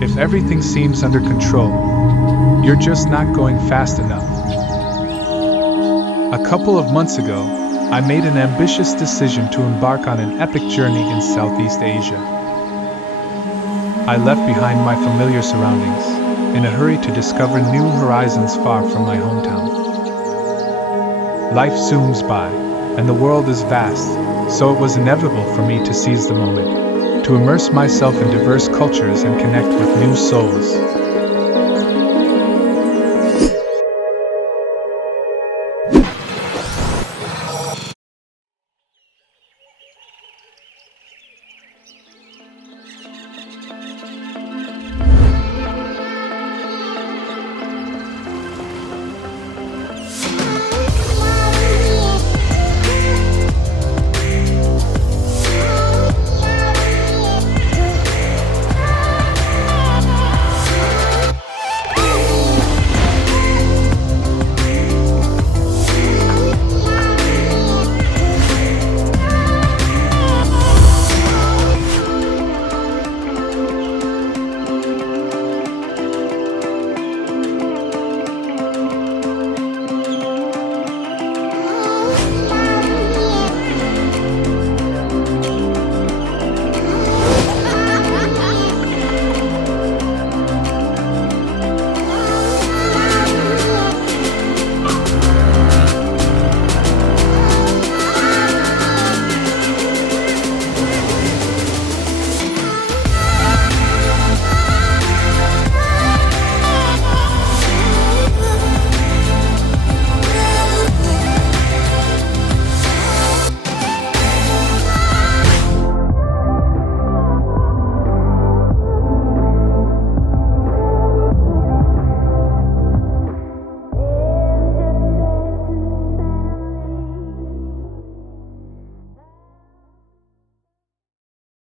If everything seems under control, you're just not going fast enough. A couple of months ago, I made an ambitious decision to embark on an epic journey in Southeast Asia. I left behind my familiar surroundings, in a hurry to discover new horizons far from my hometown. Life zooms by, and the world is vast, so it was inevitable for me to seize the moment, to immerse myself in diverse cultures and connect with new souls.